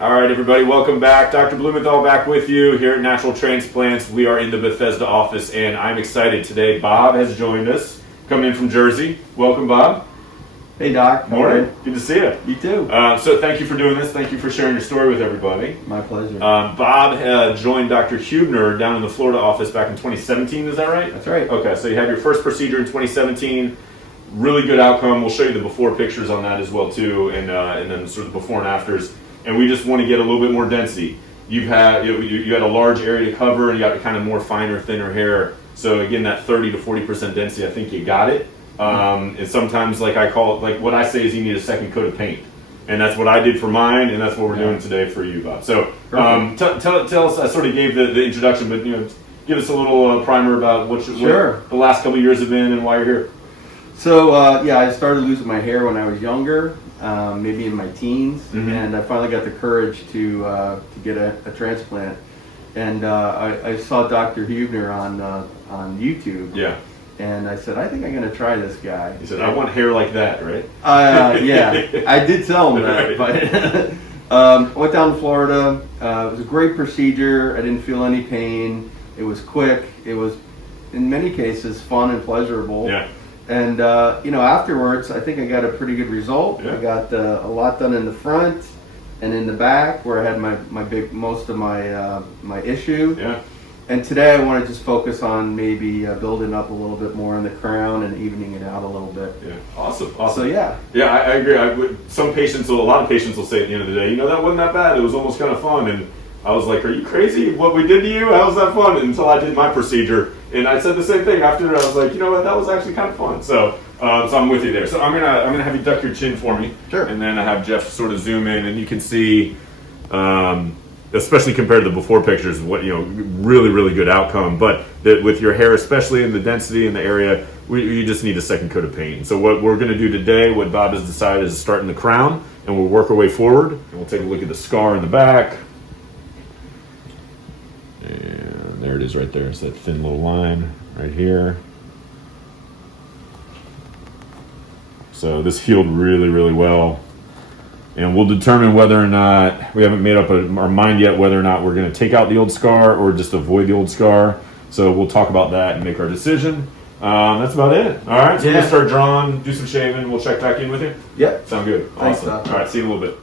All right, everybody, welcome back. Dr. Blumenthal back with you here at Natural Transplants. We are in the Bethesda office, and I'm excited today. Bob has joined us, coming in from Jersey. Welcome, Bob. Hey, Doc. Morning. Good to see you. You too. So thank you for doing this. Thank you for sharing your story with everybody. My pleasure. Bob joined Dr. Hubner down in the Florida office back in 2017. Is that right? That's right. Okay, so you had your first procedure in 2017. Really good outcome. We'll show you the before pictures on that as well too, and then sort of the before and afters. And we just want to get a little bit more density. You had a large area to cover, and you got kind of more finer, thinner hair. So again, that 30 to 40% density, I think you got it. And sometimes, like I call it, like what I say is you need a second coat of paint, and that's what I did for mine, and that's what we're doing today for you, Bob. So tell us. I sort of gave the introduction, but give us a little primer about what the last couple of years have been and why you're here. So I started losing my hair when I was younger. Maybe in my teens, and I finally got the courage to get a transplant. And I saw Dr. Hubner on YouTube. Yeah. And I said, I think I'm going to try this guy. He said, I want hair like that, right? Yeah, I did tell him that. But went down to Florida. It was a great procedure. I didn't feel any pain. It was quick. It was, in many cases, fun and pleasurable. Yeah. And afterwards, I think I got a pretty good result. Yeah. I got a lot done in the front and in the back, where I had most of my issue. Yeah. And today, I want to just focus on maybe building up a little bit more on the crown and evening it out a little bit. Yeah. Awesome. So yeah. Yeah, I agree. A lot of patients will say at the end of the day, that wasn't that bad. It was almost kind of fun. And I was like, are you crazy? What we did to you? How was that fun? Until I did my procedure. And I said the same thing after. I was like, you know what? That was actually kind of fun. So I'm with you there. So I'm gonna have you duck your chin for me. Sure. And then I have Jeff sort of zoom in, and you can see, especially compared to the before pictures, what really, really good outcome. But with your hair, especially in the density in the area, you just need a second coat of paint. And so what we're gonna do today, what Bob has decided, is start in the crown, and we'll work our way forward, and we'll take a look at the scar in the back. And there it is right there. It's that thin little line right here. So this healed really, really well. And we'll determine whether or not, we haven't made up our mind yet, whether or not we're going to take out the old scar or just avoid the old scar. So we'll talk about that and make our decision. That's about it. All right, so we'll start drawing, do some shaving. We'll check back in with you. Yep. Sound good. Thanks, awesome. All right, see you in a little bit.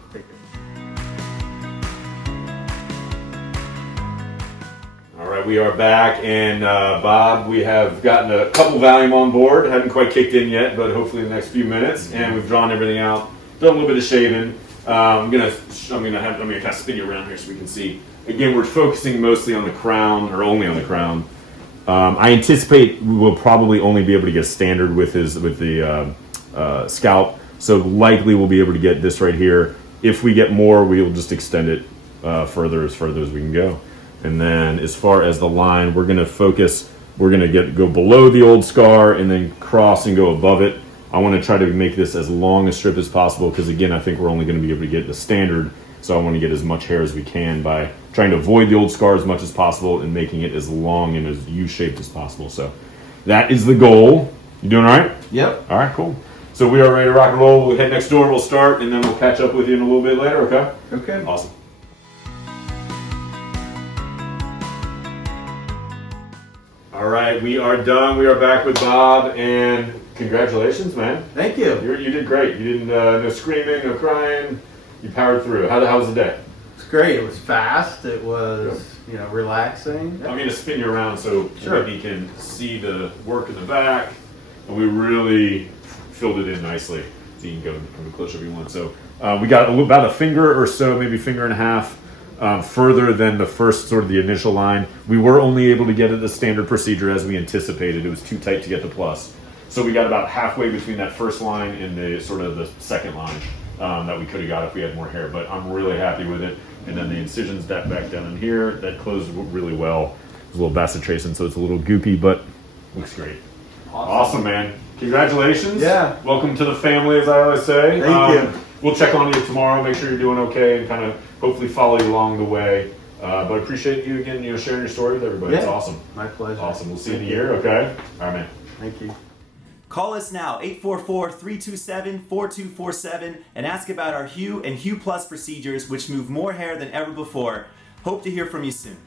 We are back, and Bob, we have gotten a couple Valium on board. Hadn't quite kicked in yet, but hopefully in the next few minutes. And we've drawn everything out, done a little bit of shaving. I'm gonna kind of spin you around here so we can see. Again, we're focusing mostly on the crown, or only on the crown. I anticipate we will probably only be able to get standard with the scalp. So likely we'll be able to get this right here. If we get more, we will just extend it further as we can go. And then as far as the line, we're going to focus, we're going to go below the old scar and then cross and go above it. I want to try to make this as long a strip as possible because, again, I think we're only going to be able to get the standard. So I want to get as much hair as we can by trying to avoid the old scar as much as possible and making it as long and as U-shaped as possible. So that is the goal. You doing all right? Yep. All right, cool. So we are ready to rock and roll. We'll head next door, we'll start, and then we'll catch up with you in a little bit later, okay? Okay. Awesome. All right, we are done. We are back with Bob, and congratulations, man. Thank you. You did great. You didn't no screaming, no crying. You powered through. How was the day? It's great. It was fast. It was relaxing. I'm going to spin you around so maybe you can see the work in the back, and we really filled it in nicely. So you can go come closer if you want. So we got about a finger or so, maybe finger and a half. Further than the first sort of the initial line. We were only able to get it the standard procedure as we anticipated. It was too tight to get the plus. So we got about halfway between that first line and the sort of the second line that we could have got if we had more hair. But I'm really happy with it. And then the incisions back down in here, that closed really well. There's a little bacitracin, so it's a little goopy, but looks great. Awesome, man. Congratulations. Yeah. Welcome to the family, as I always say. Thank you. We'll check on you tomorrow, make sure you're doing okay, and kind of hopefully follow you along the way. But I appreciate you again, sharing your story with everybody. Yeah. It's awesome. My pleasure. Awesome. We'll see you in a year, okay? All right, man. Thank you. Call us now, 844-327-4247, and ask about our Hue and Hue Plus procedures, which move more hair than ever before. Hope to hear from you soon.